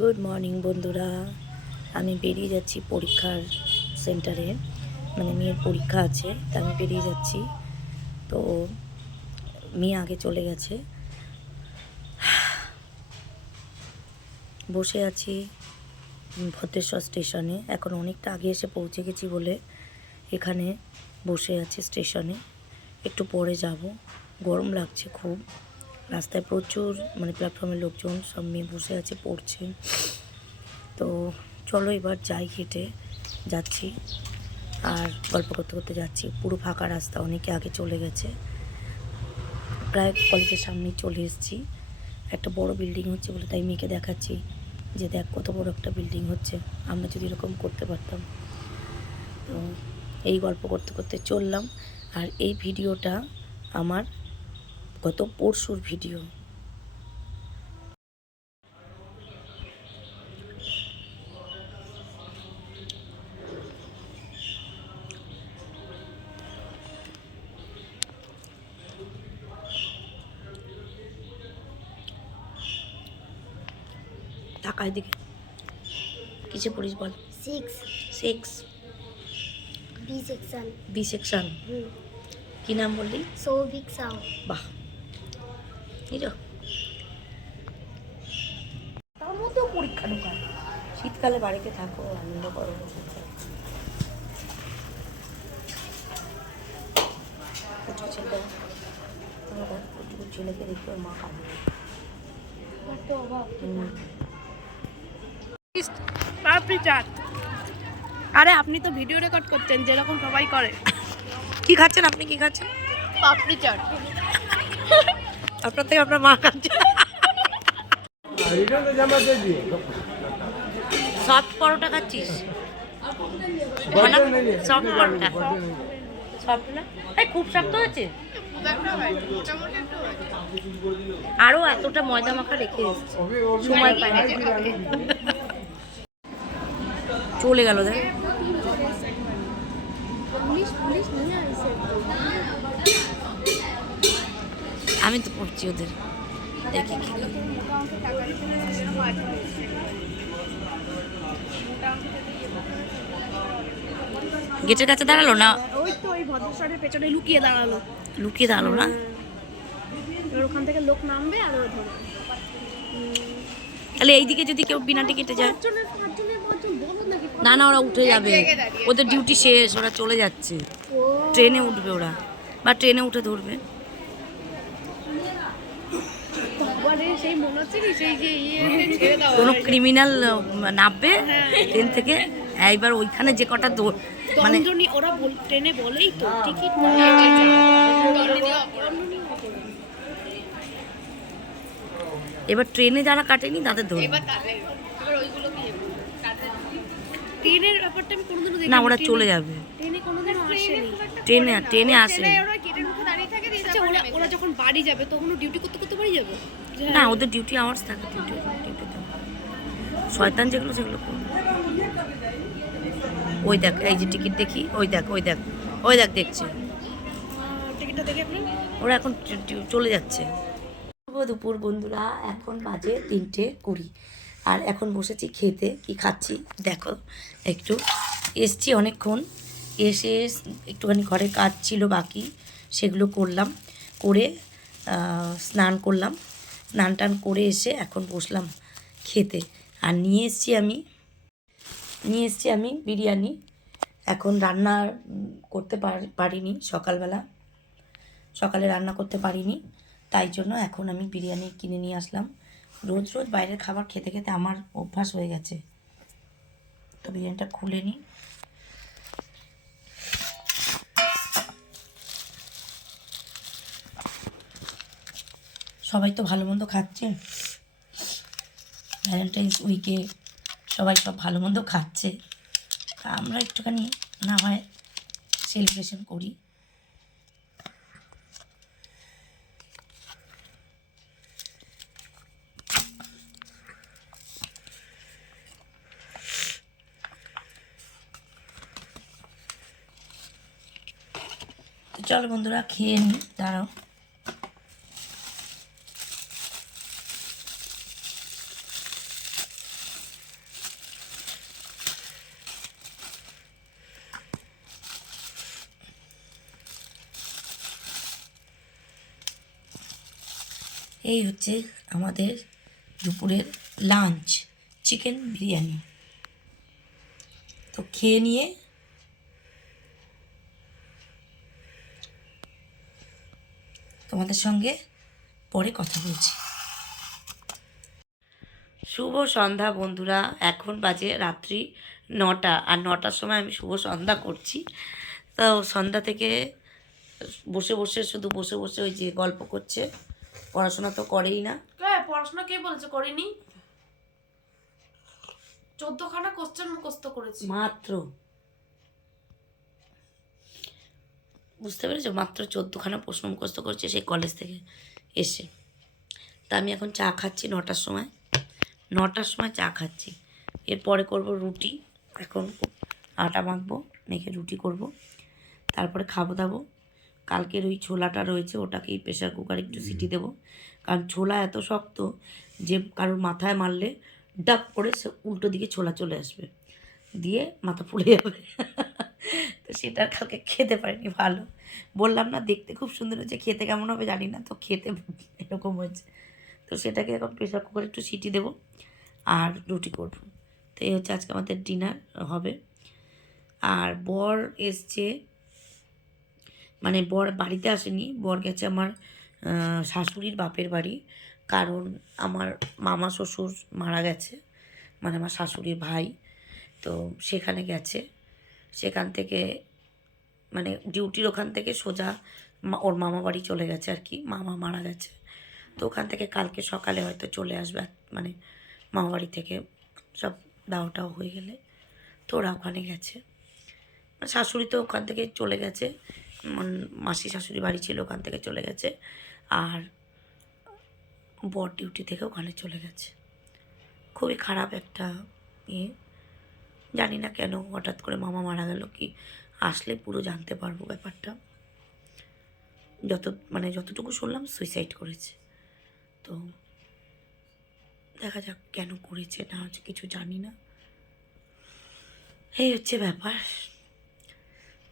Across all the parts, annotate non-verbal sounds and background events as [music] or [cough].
Good morning বন্ধুরা। আমি বেরিয়ে যাচ্ছি পরীক্ষার সেন্টারে মানে মেয়ের পরীক্ষা আছে, তা আমি বেরিয়ে যাচ্ছি। তো মেয়ে আগে চলে গেছে। বসে আছি ভদ্রেশ্বর স্টেশনে এখন অনেকটা আগে এসে পৌঁছে গেছি বলে এখানে বসে আছি স্টেশনে একটু পরে যাব। গরম লাগছে খুব। রাস্তায় প্রচুর মানে প্ল্যাটফর্মের লোকজন সব মেয়ে বসে আছে, পড়ছে। তো চলো এবার যাই হেঁটে, যাচ্ছি। আর গল্প করতে করতে যাচ্ছি। পুরো ফাঁকা রাস্তা, অনেকে আগে চলে গেছে। প্রায় কলেজের সামনেই চলে এসেছি। একটা বড় বিল্ডিং হচ্ছে বলে তাই মেয়েকে দেখাচ্ছি যে দেখ কত বড় একটা বিল্ডিং হচ্ছে। আমরা যদি এরকম করতে পারতাম। তো এই গল্প করতে করতে চললাম। আর এই ভিডিওটা আমার গত পরশুর ভিডিও। টাকায় দিকে কিসে পড়িস বল। Six six B section B section কি নাম বললি? সৌভিক সাউ বাহ। এই তার মধ্যেও পরীক্ষা ঢোকায়। শীতকালে বাড়িতে থাকো আনন্দ করো। ছেলে। ছেলেকে দেখে ওর মা। পাপড়ি চাট আরে আপনি তো ভিডিও রেকর্ড করছেন যেরকম সবাই করে। কি খাচ্ছেন? আপনি কি খাচ্ছেন? পাপড়ি চাট। আপনার থেকে আপনার মা খাচ্ছে সফট পরোটা খাচ্ছিস? সফট পরোটা। সফট না? এই খুব শক্ত হয়েছে? আরও এতটা ময়দা মাখা রেখে এসেছে। সময় পায় না। চলে গেল দেখ। আমি তো পড়ছি ওদের। দেখি কি গেটের কাছে দাঁড়াল না? ওই তো ওই ভদ্রেশ্বরের পেছনে লুকিয়ে দাঁড়াল। লুকিয়ে দাঁড়াল না? এবার ওখান থেকে লোক নামবে আর ও তাহলে এইদিকে যদি কেউ বিনা টিকিটে যায়। না না ওরা উঠে যাবে। ওদের ডিউটি শেষ ওরা চলে যাচ্ছে। ট্রেনে উঠবে ওরা। বা ট্রেনে উঠে ধরবে। সেই মনে হচ্ছে কি সেই যে ইয়ে কোনো ক্রিমিনাল নামবে ট্রেন থেকে? হ্যাঁ, এইবার ওইখানে যে কটা দৌড় মানে ওরা ট্রেনে বলেই তো টিকিট এবার ট্রেনে যারা কাটেনি তাদের ধরবে ট্রেনের ব্যাপারটা আমি কোনোদিনও দেখিনি। না ওরা চলে যাবে। ট্রেনে কোনোদিনও আসেনি। ট্রেনে ট্রেনে আসেনি। আচ্ছা ওরা ওরা যখন বাড়ি যাবে তখন ডিউটি করতে করতে বাড়ি যাবে? না ওদের ডিউটি আওয়ার্স থাকে ডিউটি ডিউটিতে শয়তান যেগুলো সেগুলো ওই দেখ এই যে টিকিট দেখি ওই দেখ ওই দেখ ওই দেখ দেখছে। ওরা এখন চলে যাচ্ছে। দুপুর বন্ধুরা এখন বাজে তিনটে কুড়ি। আর এখন বসেছি খেতে কি খাচ্ছি? দেখো একটু এসছি অনেকক্ষণ। এসে একটুখানি ঘরের কাজ ছিল বাকি সেগুলো করলাম। করে স্নান করলাম। স্নান টান করে এসে এখন বসলাম খেতে। আর নিয়ে এসছি আমি, নিয়ে এসছি আমি বিরিয়ানি। এখন রান্না করতে পার- পারিনি সকালবেলা। সকালে রান্না করতে পারিনি, তাই জন্য এখন আমি বিরিয়ানি কিনে নিয়ে আসলাম। রোজ রোজ বাইরের খাবার খেতে খেতে আমার অভ্যাস হয়ে গেছে। তো বিরিয়ানিটা খুলে নিই। সবাই তো ভালো মন্দ খাচ্ছে। ভ্যালেন্টাইন্স উইকে সবাই সব ভালো মন্দ খাচ্ছে। তা আমরা একটুখানি না হয় সেলিব্রেশন করি। চলো বন্ধুরা, খেয়ে নিই দাঁড়াও। এই হচ্ছে আমাদের দুপুরের লাঞ্চ চিকেন বিরিয়ানি। তো খেয়ে নিয়ে তোমাদের সঙ্গে পরে কথা বলছি। শুভ সন্ধ্যা বন্ধুরা, এখন বাজে রাত্রি নটা, আর নটার সময় আমি শুভ সন্ধ্যা করছি। তো সন্ধ্যা থেকে বসে বসে, শুধু বসে বসে ওই যে গল্প করছে। পড়াশোনা তো করেই না। হ্যাঁ পড়াশোনা কে বলছে? করিনি। চোদ্দখানা কোশ্চেন মুখস্থ করেছি। মাত্র। বুঝতে পেরেছ? মাত্র চোদ্দোখানা প্রশ্ন মুখস্থ করছে সেই কলেজ থেকে এসে। তা আমি এখন চা খাচ্ছি নটার সময়। নটার সময় চা খাচ্ছি। এরপরে করব রুটি। এখন আটা মাখবো মেখে রুটি করব। তারপরে খাব দাবো। কালকের ওই ছোলাটা রয়েছে ওটাকেই প্রেশার কুকারে একটু সিটি দেবো। কারণ ছোলা এত শক্ত যে কারোর মাথায় মারলে ডাক করে সে উল্টো দিকে ছোলা চলে আসবে। দিয়ে মাথা ফুলে যাবে। [laughs] তো সেটা কালকে খেতে পারিনি ভালো। বললাম না দেখতে খুব সুন্দর হয়েছে খেতে কেমন হবে জানি না তো খেতে [laughs] এরকম হয়েছে। তো সেটাকে এখন প্রেশার কুকারে একটু সিটি দেবো আর রুটি করব। তো এই হচ্ছে আজকে আমাদের ডিনার হবে। আর বর এসছে মানে বর বাড়িতে আসেনি, বর গেছে আমার শাশুড়ির বাপের বাড়ি। কারণ আমার মামা শ্বশুর মারা গেছে মানে আমার শাশুড়ির ভাই, তো সেখানে গেছে। সেখান থেকে মানে ডিউটির ওখান থেকে সোজা ওর মামা বাড়ি চলে গেছে আর কি, মামা মারা গেছে। তো ওখান থেকে কালকে সকালে হয়তো চলে আসবে মানে মামা বাড়ি থেকে, সব দাওটাও হয়ে গেলে। তো ওরা ওখানে গেছে। শাশুড়ি তো ওখান থেকে চলে গেছে। মাসি শাশুড়ি বাড়ি ছিল, ওখান থেকে চলে গেছে। আর বর ডিউটি থেকে ওখানে চলে গেছে। খুবই খারাপ একটা ইয়ে। জানি না কেন হঠাৎ করে মামা মারা গেল কি? আসলে পুরো জানতে পারব ব্যাপারটা। যত মানে যতটুকু শুনলাম সুইসাইড করেছে। তো দেখা যাক কেন করেছে, না হচ্ছে কিছু জানি না। এই হচ্ছে ব্যাপার।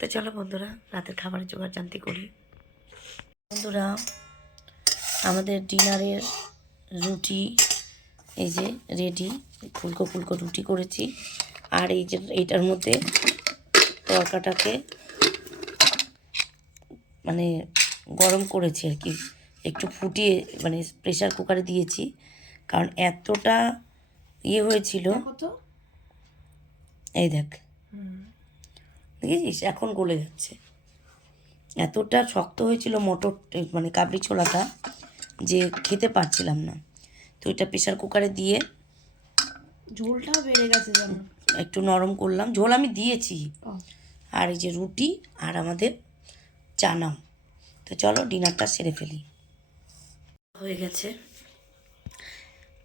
তো চলো বন্ধুরা রাতের খাবারের জোগাড় জানতে করি। বন্ধুরা আমাদের ডিনারের রুটি এই যে রেডি ফুলকো ফুলকো রুটি করেছি। আর এই যে এইটার মধ্যে তরকাটাকে মানে গরম করেছি আর কি। একটু ফুটিয়ে মানে প্রেশার কুকারে দিয়েছি। কারণ এতটা ইয়ে হয়েছিল। এই দেখ। দেখেছিস? এখন গলে যাচ্ছে। এতটা শক্ত হয়েছিল মটর মানে কাবলি ছোলাটা যে খেতে পারছিলাম না। তো এটা প্রেশার কুকারে দিয়ে ঝোলটাও বেড়ে গেছে একটু নরম করলাম। ঝোল আমি দিয়েছি। আর এই যে রুটি আর আমাদের চানাম তো চলো ডিনারটা সেরে ফেলি। হয়ে গেছে।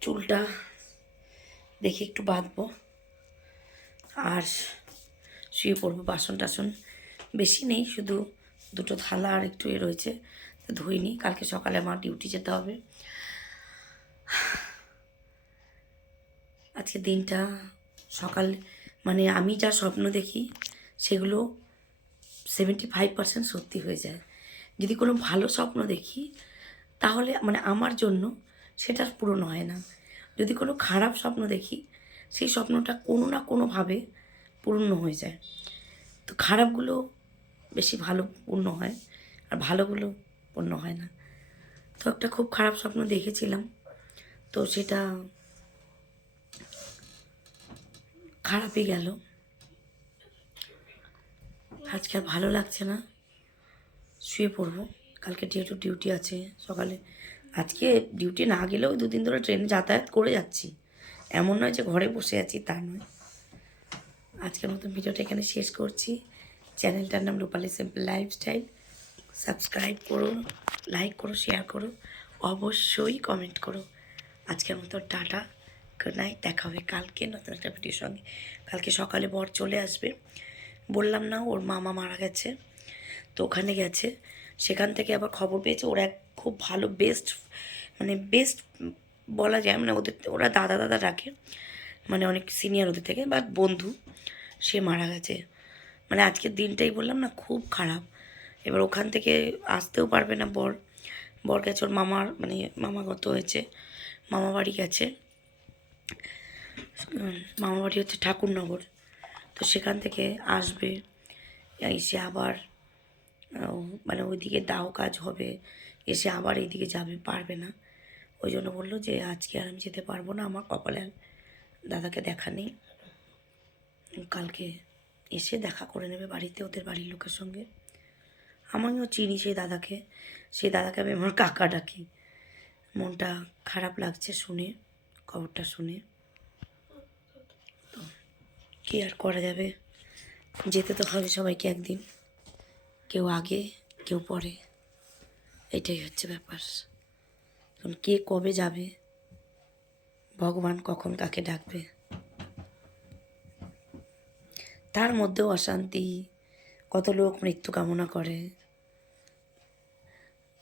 চুলটা দেখি একটু বাঁধবো। আর শুয়ে পড়ব, বাসন টাসন বেশি নেই, শুধু দুটো থালা আর একটু এ রয়েছে ধুইনি, কালকে সকালে আমার ডিউটি যেতে হবে। আজকে দিনটা সকাল মানে আমি যা স্বপ্ন দেখি, সেগুলো সেভেন্টি ফাইভ পার্সেন্ট সত্যি হয়ে যায়। যদি কোনো ভালো স্বপ্ন দেখি, তাহলে মানে আমার জন্য সেটা পূরণ হয় না। যদি কোনো খারাপ স্বপ্ন দেখি, সেই স্বপ্নটা কোনো না কোনোভাবে পূর্ণ হয়ে যায়। তো খারাপগুলো বেশি ভালো পূর্ণ হয় আর ভালোগুলো পূর্ণ হয় না। তো একটা খুব খারাপ স্বপ্ন দেখেছিলাম। তো সেটা খারাপই গেল। আজকে আর ভালো লাগছে না। শুয়ে পড়ব। কালকে যেহেতু ডিউটি আছে, সকালে আজকে ডিউটি না গেলেও দুদিন ধরে ট্রেনে যাতায়াত করে যাচ্ছি। এমন নয় যে ঘরে বসে আছি তা নয়। আজকের মতো ভিডিওটা এখানে শেষ করছি। চ্যানেলটার নাম রূপালি সিম্পল লাইফস্টাইল। সাবস্ক্রাইব করো, লাইক করো, শেয়ার করো, অবশ্যই কমেন্ট করো। আজকের মতো টাটা নাইট দেখা হবে কালকে নতুন একটা ভিডিওর সঙ্গে। কালকে সকালে বর চলে আসবে। বললাম না, ওর মামা মারা গেছে, তো ওখানে গেছে। সেখান থেকে আবার খবর পেয়েছে, ওরা এক খুব ভালো বেস্ট মানে বেস্ট বলা যায় মানে ওদের, ওরা দাদা দাদা ডাকে। মানে অনেক সিনিয়র ওদের থেকে বাট বন্ধু, সে মারা গেছে। মানে আজকের দিনটাই বললাম না, খুব খারাপ। এবার ওখান থেকে আসতেও পারবে না বর। বর গেছে ওর মামার মানে মামাগত হয়েছে, মামা বাড়ি গেছে। মামা বাড়ি হচ্ছে ঠাকুরনগর। তো সেখান থেকে আসবে। এসে আবার মানে ওইদিকে দাও কাজ হবে, এসে আবার এইদিকে যাবে, পারবে না। ওই জন্য বলল যে, আজকে আর আমি যেতে পারব না, আমার কপালে দাদাকে দেখা নেই। কালকে এসে দেখা করে নেবে বাড়িতে ওদের বাড়ির লোকের সঙ্গে। আমিও চিনি সেই দাদাকে। সেই দাদাকে আমি আমার কাকা ডাকি। মনটা খারাপ লাগছে শুনে, খবরটা শুনে। তো কী আর করা যাবে? যেতে তো হবে সবাইকে একদিন। কেউ আগে, কেউ পরে। এটাই হচ্ছে ব্যাপার। এখন কে কবে যাবে? ভগবান কখন কাকে ডাকবে? তার মধ্যেও অশান্তি কত লোক মৃত্যু কামনা করে।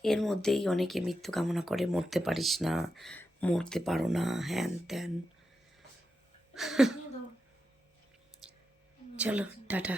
এর মধ্যেই অনেকে মৃত্যু কামনা করে মরতে পারিস না মরতে পারো না হ্যান ত্যান। চলো টাটা।